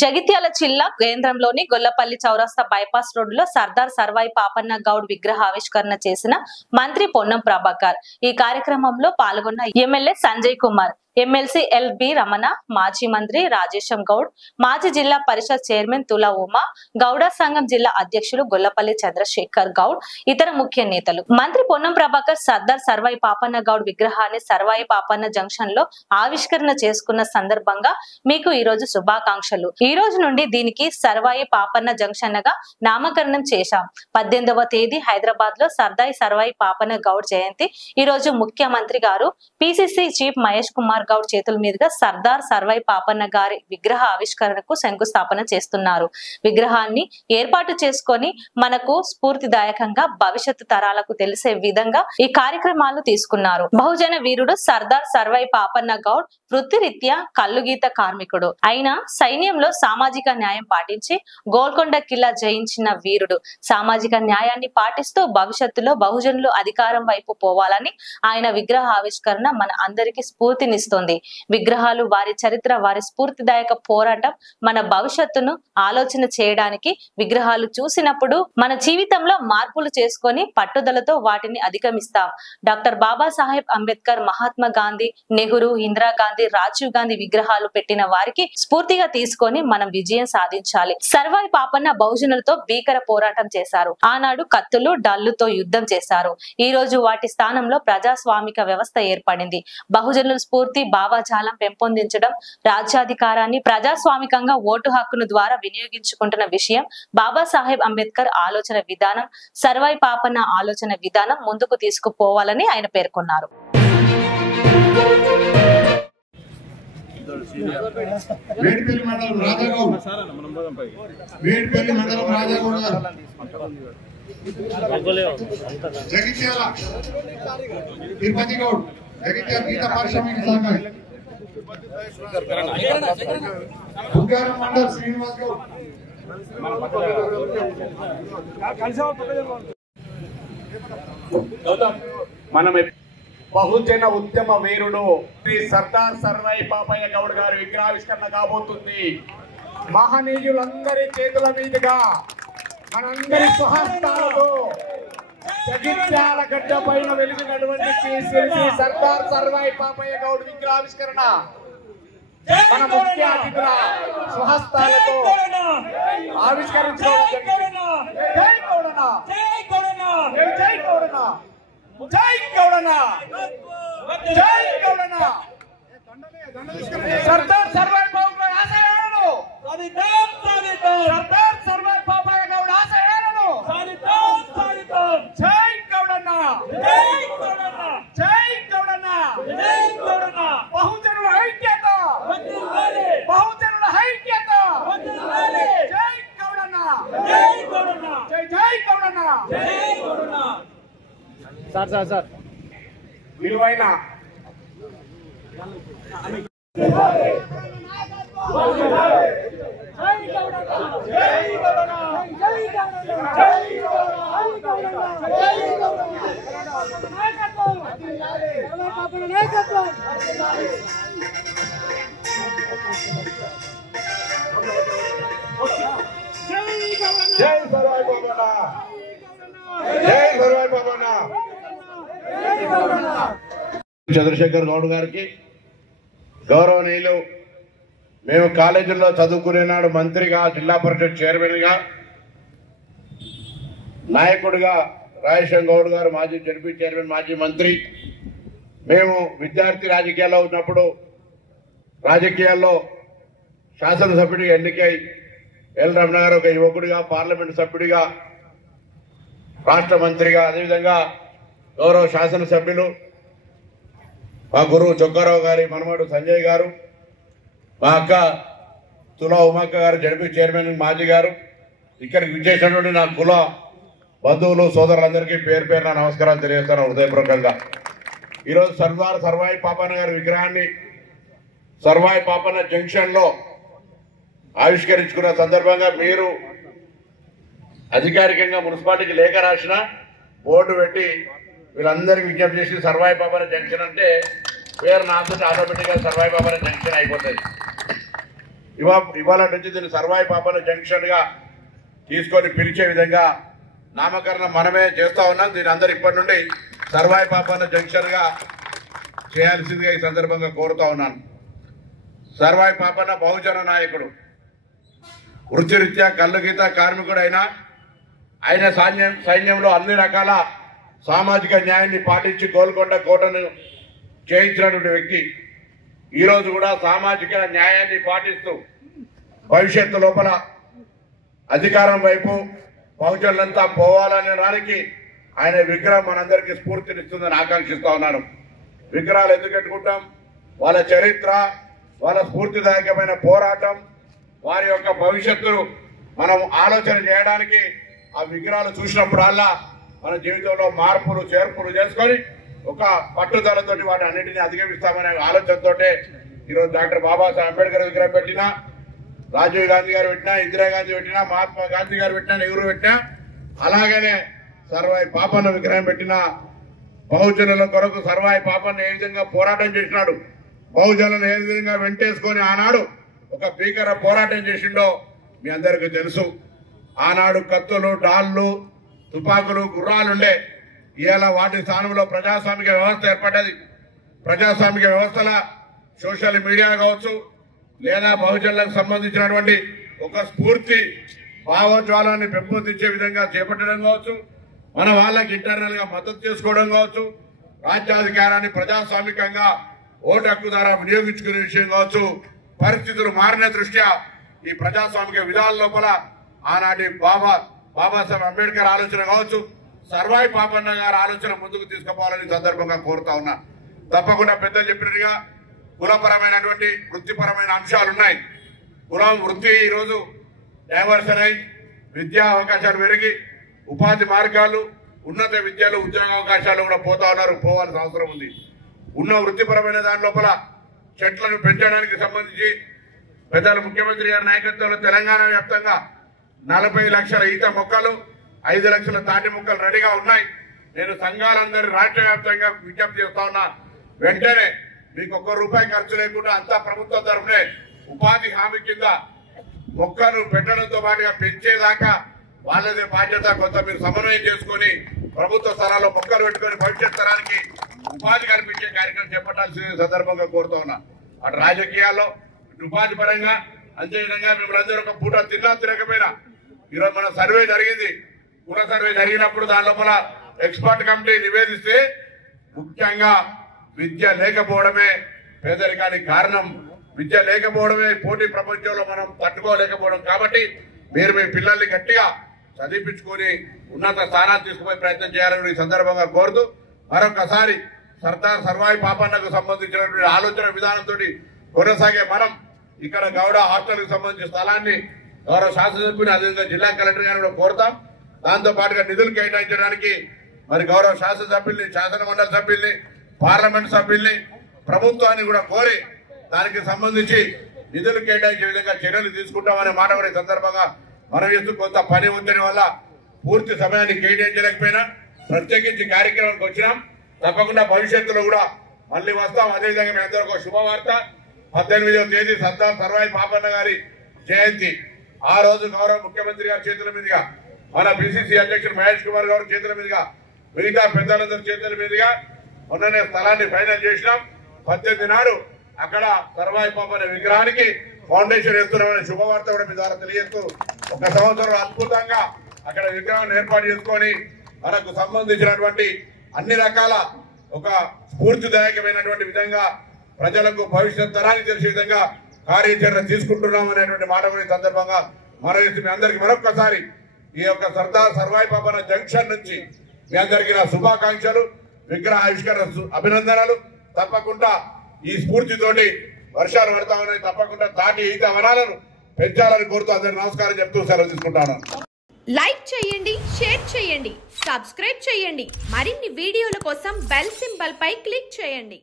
జగిత్యాల జిల్లా కేంద్రంలోని గొల్లపల్లి చౌరస్తా బైపాస్ రోడ్డులో సర్దార్ సర్వాయి పాపన్న గౌడ్ విగ్రహ ఆవిష్కరణ చేసిన మంత్రి పొన్నం ప్రభాకర్ ఈ కార్యక్రమంలో పాల్గొన్న MLA Sanjay Kumar, MLC LB. Ramana, మాజీ మంత్రి రాజేశం గౌడ్, మాజీ జిల్లా పరిషత్ చైర్మన్ తులా ఉమా, గౌడ సంఘం జిల్లా అధ్యక్షులు గొల్లపల్లి చంద్రశేఖర్ గౌడ్, ఇతర ముఖ్య నేతలు. మంత్రి పొన్నం ప్రభాకర్ సర్దార్ సర్వాయి పాపన్న గౌడ్ విగ్రహాన్ని సర్వాయి పాపన్న జంక్షన్ లో ఆవిష్కరణ చేసుకున్న సందర్భంగా మీకు ఈ రోజు శుభాకాంక్షలు. ఈ రోజు నుండి దీనికి సర్వాయి పాపన్న జంక్షన్ గా నామకరణం చేశాం. 18వ తేదీ హైదరాబాద్ లో సర్దార్ సర్వాయి పాపన్న గౌడ్ జయంతి. ఈ రోజు ముఖ్యమంత్రి గారు పిసిసి చీఫ్ మహేష్ కుమార్ గౌడ్ చేతుల మీదుగా సర్దార్ సర్వాయి పాపన్న గారి విగ్రహ ఆవిష్కరణకు శంకుస్థాపన చేస్తున్నారు. విగ్రహాన్ని ఏర్పాటు చేసుకొని మనకు స్ఫూర్తిదాయకంగా భవిష్యత్తు తరాలకు తెలిసే విధంగా ఈ కార్యక్రమాలు తీసుకున్నారు. బహుజన వీరుడు సర్దార్ సర్వాయి పాపన్న గౌడ్ వృత్తిరీత్యా కల్లుగీత కార్మికుడు అయినా సైన్యంలో సామాజిక న్యాయం పాటించి గోల్కొండ కిల్లా జయించిన వీరుడు. సామాజిక న్యాయాన్ని పాటిస్తూ భవిష్యత్తులో బహుజనులు అధికారం వైపు పోవాలని ఆయన విగ్రహ ఆవిష్కరణ మన అందరికీ స్ఫూర్తినిస్తుంది. విగ్రహాలు వారి చరిత్ర, వారి స్ఫూర్తిదాయక పోరాటం మన భవిష్యత్తును ఆలోచన చేయడానికి విగ్రహాలు చూసినప్పుడు మన జీవితంలో మార్పులు చేసుకొని పట్టుదలతో వాటిని అధిగమిస్తాం. డాక్టర్ బాబాసాహెబ్ అంబేద్కర్, మహాత్మా గాంధీ, నెహ్రూ, ఇందిరాగాంధీ, రాజీవ్ గాంధీ విగ్రహాలు పెట్టిన వారికి స్ఫూర్తిగా తీసుకొని మనం విజయం సాధించాలి. సర్వాయి పాపన్న బహుజనులతో భీకర పోరాటం చేశారు. ఆనాడు కత్తులు, డల్లుతో యుద్ధం చేశారు. ఈ రోజు వాటి స్థానంలో ప్రజాస్వామిక వ్యవస్థ ఏర్పడింది. బహుజనుల స్ఫూర్తి భావజాలం పెంపొందించడం, రాజ్యాధికారాన్ని ప్రజాస్వామికంగా ఓటు హక్కును ద్వారా వినియోగించుకుంటున్న విషయం బాబాసాహెబ్ అంబేద్కర్ ఆలోచన విధానం, సర్వాయి పాపన్న ఆలోచన విధానం ముందుకు తీసుకుపోవాలని ఆయన పేర్కొన్నారు. వేడిపల్లి మండలం రాజాగౌడ్, వేడిపల్లి మండలం రాజాగౌడ్ గారు, జగిత్యాల తిరుపతి గౌడ్, జగిత్యాల గీత పారిశ్రామిక సహకారి, బుగ్గారం మండల్ శ్రీనివాస్ గౌడ్, మనం బహుజన ఉద్యమ వీరుడు శ్రీ సర్దార్ సర్వాయి పాపయ్య గౌడ్ గారి విగ్రహావిష్కరణ కాబోతుంది. మహనీయులందరి చేతుల మీదుగా మనందరి స్వహస్తాలతో జగిత్యాల గడ్డ పైన వెలిగినటువంటి శ్రీ సర్దార్ సర్వాయి పాపయ్య గౌడ్ విగ్రహావిష్కరణ మన ముఖ్య అతిథుల స్వహస్తాలతో ఆవిష్కరించుకోవడం జరిగింది. జై గౌడన, జై గౌడన, జై గౌడన, జై గౌడన, జై గౌడన. సర్దార్ సర్వాయి పాపయ్య ఆశయాలను సాధిద్దాం, సాధిద్దాం. సర్దార్ సర్వాయి పాపయ్య గౌడ్ ఆశయాలను సాధిద్దాం, సాధిద్దాం. జై గౌడన, జై గౌడన, జై గౌడన, జై గౌడన. బహుజనుల ఐక్యత వర్ధిల్లాలి, బహుజనుల ఐక్యత వర్ధిల్లాలి. జై గౌడన, జై గౌడన, జై జై గౌడన, జై గౌడన. సార్ విలువైన జై సర్వాయి పాపన్న, జై సర్వాయి పాపన్న. చంద్రశేఖర్ గౌడ్ గారికి, గౌరవనీయులు, మేము కాలేజీల్లో చదువుకునే నాడు మంత్రిగా, జిల్లా పరిషత్ చైర్మన్ గా, నాయకుడిగా రాజేశం గౌడ్ గారు మాజీ జడ్పీ చైర్మన్, మాజీ మంత్రి. మేము విద్యార్థి రాజకీయాల్లో ఉన్నప్పుడు రాజకీయాల్లో శాసనసభ్యుడిగా ఎన్నికై ఎల్ రమణ గారు ఒక యువకుడిగా, పార్లమెంటు సభ్యుడిగా, రాష్ట్ర మంత్రిగా, అదేవిధంగా గౌరవ శాసనసభ్యులు మా గురువు చొక్కారావు గారి మనమడు సంజయ్ గారు, మా అక్క తులా ఉమాక్క గారు జడ్పీ చైర్మన్ మాజీ గారు, ఇక్కడికి విచ్చేసినటువంటి నా కుల బంధువులు సోదరులందరికీ పేరు పేరున నమస్కారాలు తెలియజేస్తాను హృదయపూర్వకంగా. ఈరోజు సర్దార్ సర్వాయి పాపన్న గారి విగ్రహాన్ని సర్వాయి పాపన్న జంక్షన్ లో ఆవిష్కరించుకున్న సందర్భంగా మీరు అధికారికంగా మున్సిపాలిటీకి లేఖ రాసిన, బోర్డు పెట్టి వీళ్ళందరికీ విజ్ఞప్తి చేసి సర్వాయి పాపన్న జంక్షన్ అంటే పేరు నాతో ఆటోమేటిక్గా సర్వాయి పాపన్న జంక్షన్ అయిపోతుంది. ఇవాళ నుంచి దీన్ని సర్వాయి పాపన్న జంక్షన్ గా తీసుకొని పిలిచే విధంగా నామకరణం మనమే చేస్తా ఉన్నాం. దీని అందరు ఇప్పటి నుండి సర్వాయి పాపన్న జంక్షన్ గా చేయాల్సిందిగా ఈ సందర్భంగా కోరుతా ఉన్నాను. సర్వాయి పాపన్న బహుజన నాయకుడు, వృత్తిరీత్యా కళ్ళు గీత కార్మికుడు ఆయన సైన్యంలో అన్ని రకాల సామాజిక న్యాయాన్ని పాటించి గోల్కొండ కోటను చేయించినటువంటి వ్యక్తి. ఈరోజు కూడా సామాజిక న్యాయాన్ని పాటిస్తూ భవిష్యత్తు లోపల అధికారం వైపు బహుజనులంతా పోవాలనే దానికి ఆయన విగ్రహం మనందరికీ స్ఫూర్తినిస్తుందని ఆకాంక్షిస్తా ఉన్నాను. విగ్రహాలు ఎందుకు పెట్టుకుంటాం? వాళ్ళ చరిత్ర, వాళ్ళ స్ఫూర్తిదాయకమైన పోరాటం, వారి యొక్క భవిష్యత్తును మనం ఆలోచన చేయడానికి ఆ విగ్రహాలు చూసినప్పుడల్లా మన జీవితంలో మార్పులు చేర్పులు చేసుకొని ఒక పట్టుదలతో వాటి అన్నింటినీ అధిగమిస్తామనే ఆలోచనతో ఈరోజు డాక్టర్ బాబాసాహెబ్ అంబేద్కర్ విగ్రహం పెట్టినా, రాజీవ్ గాంధీ గారు పెట్టినా, ఇందిరాగాంధీ పెట్టినా, మహాత్మా గాంధీ గారు పెట్టినా, నెహ్రూ పెట్టినా, అలాగనే సర్వాయి పాపన్న విగ్రహం పెట్టినా బహుజనుల కొరకు సర్వాయి పాపన్న ఏ విధంగా పోరాటం చేసినాడు, బహుజనులను ఏ విధంగా వెంటేసుకొని ఆనాడు ఒక భీకర పోరాటం చేసిండో మీ అందరికీ తెలుసు. ఆనాడు కత్తులు, డాళ్ళు, తుపాకులు, గుర్రాలుండే. ఇవాళ వాటి స్థానంలో ప్రజాస్వామిక వ్యవస్థ ఏర్పడ్డది. ప్రజాస్వామిక వ్యవస్థల సోషల్ మీడియా కావచ్చు, లేదా బహుజనులకు సంబంధించినటువంటి ఒక స్ఫూర్తి భావోజ్వాలాన్ని పెంపొందించే విధంగా చేపట్టడం కావచ్చు, మన వాళ్ళకి ఇంటర్నల్ గా మద్దతు చేసుకోవడం కావచ్చు, రాజ్యాధికారాన్ని ప్రజాస్వామికంగా ఓటు హక్కు ద్వారా వినియోగించుకునే విషయం కావచ్చు, పరిస్థితులు మారిన దృష్ట్యా ఈ ప్రజాస్వామిక విధాల లోపల ఆనాటి బాబాసాహెబ్ అంబేద్కర్ ఆలోచన కావచ్చు, సర్వాయి పాపన్న గారి ఆలోచన ముందుకు తీసుకుపోవాలని సందర్భంగా కోరుతా ఉన్నా. తప్పకుండా పెద్దలు చెప్పినట్టుగా కులపరమైనటువంటి వృత్తిపరమైన అంశాలు ఉన్నాయి. కులం వృత్తి ఈరోజు డైవర్షన్ అయి విద్యా అవకాశాలు పెరిగి ఉపాధి మార్గాలు, ఉన్నత విద్యలు, ఉద్యోగ అవకాశాలు కూడా పోవాల్సిన అవసరం ఉంది. ఉన్న వృత్తిపరమైన దాని లోపల చెట్లను పెంచడానికి సంబంధించి పెద్దలు ముఖ్యమంత్రి గారి నాయకత్వంలో తెలంగాణ వ్యాప్తంగా 40 లక్షల ఈత మొక్కలు, 5 లక్షల తాటి మొక్కలు రెడీగా ఉన్నాయి. నేను సంఘాలందరి రాష్ట్ర వ్యాప్తంగా విజ్ఞప్తి చేస్తా ఉన్నా, వెంటనే మీకు ₹1 ఖర్చు లేకుండా అంతా ప్రభుత్వం తరఫునే ఉపాధి హామీ కింద మొక్కలు పెట్టడంతో పాటుగా పెంచేదాకా వాళ్ళదే బాధ్యత. కొంత మీరు సమన్వయం చేసుకుని ప్రభుత్వ స్థలాల్లో మొక్కలు పెట్టుకుని భవిష్యత్ తరానికి ఉపాధి కల్పించే కార్యక్రమం చేపట్టాల్సిన సందర్భంగా కోరుతా ఉన్నా. అటు రాజకీయాల్లో, ఉపాధి పరంగా, అంతేవిధంగా మిమ్మల్ని అందరూ ఒక పూట తినకపోయినా ఈరోజు మన సర్వే జరిగింది. కుల సర్వే జరిగినప్పుడు దాని లోపల ఎక్స్పర్ట్ కమిటీ నివేదిస్తే ముఖ్యంగా విద్య లేకపోవడమే పేదరికానికి కారణం. విద్య లేకపోవడమే పోటీ ప్రపంచంలో మనం తట్టుకోలేకపోవడం. కాబట్టి మీరు మీ పిల్లల్ని గట్టిగా చదివించుకొని ఉన్నత స్థానాలు తీసుకుపోయే ప్రయత్నం చేయాలని ఈ సందర్భంగా కోరుతూ మరొకసారి సర్దార్ సర్వాయి పాపన్నకు సంబంధించినటువంటి ఆలోచన విధానంతో కొనసాగే మనం ఇక్కడ గౌడ హాస్టల్ కు సంబంధించిన స్థలాన్ని గౌరవ శాసనసభ్యుని, అదేవిధంగా జిల్లా కలెక్టర్ గారిని కూడా కోరుతాం. దాంతో పాటుగా నిధులు కేటాయించడానికి మరి గౌరవ శాసనసభ్యుల్ని, శాసన మండలి సభ్యుల్ని, పార్లమెంట్ సభ్యుల్ని, ప్రభుత్వాన్ని కూడా కోరి దానికి సంబంధించి నిధులు కేటాయించే విధంగా చర్యలు తీసుకుంటామనే మాట కూడా ఈ సందర్భంగా మనం చేస్తూ కొంత పని ఉందని వల్ల పూర్తి సమయాన్ని కేటాయించలేకపోయినా ప్రత్యేకించి కార్యక్రమానికి వచ్చినాం. తప్పకుండా భవిష్యత్తులో కూడా మళ్ళీ వస్తాం. అదేవిధంగా మీ అందరికీ ఒక శుభవార్త, 18వ తేదీ సర్దార్ సర్వాయి పాపన్న గారి జయంతి. ఆ రోజు గౌరవ ముఖ్యమంత్రి గారి చేతుల మీదుగా, మన పిసిసి అధ్యక్షుడు మహేష్ కుమార్ గారి చేతుల మీదుగా, మిగతా పెద్దలందరి చేతుల మీదుగా మొన్ననే స్థలాన్ని ఫైనల్ చేసినాం. 18 నాడు అక్కడ సర్వాయి పాపన్న విగ్రహానికి ఫౌండేషన్ వేస్తున్నామనే శుభవార్త కూడా మీ ద్వారా తెలియజేస్తూ 1 సంవత్సరం అద్భుతంగా అక్కడ విగ్రహాన్ని ఏర్పాటు చేసుకొని మనకు సంబంధించినటువంటి అన్ని రకాల ఒక స్ఫూర్తిదాయకమైనటువంటి విధంగా ప్రజలకు భవిష్యత్ తరానికి తెలిసే విధంగా కార్యాచరణ తీసుకుంటున్నాం అనేటువంటి మాట కూడా ఈ సందర్భంగా మరొకటి మీ అందరికీ మరొక్కసారి ఈ యొక్క సర్దార్ సర్వాయి పాపన్న జంక్షన్ నుంచి మీ అందరికీ నా శుభాకాంక్షలు, విగ్రహ ఆవిష్కరణ అభినందనలు. తప్పకుండా ఈ స్ఫూర్తితోటి వర్షాలు పడతా ఉన్నాయి. తప్పకుండా తాటి ఈత వనాలను పెంచాలని కోరుతూ అందరికి నమస్కారం చెప్తూ సెలవు తీసుకుంటాను. లైక్ చేయండి, షేర్ చేయండి, సబ్స్క్రైబ్ చేయండి. మరిన్ని వీడియోల కోసం బెల్ సింబల్ పై క్లిక్ చేయండి.